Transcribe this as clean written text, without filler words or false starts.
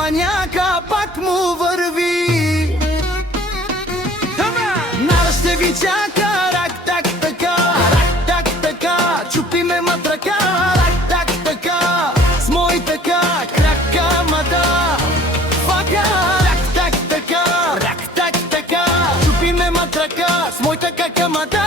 маняка пак му върви. Нара ще ви чака, рак так така, рак так така, чупи ме матрака, рак так така, с мой така, крака мада. Фака, рак так така, чупи ме матрака, с мой така камада.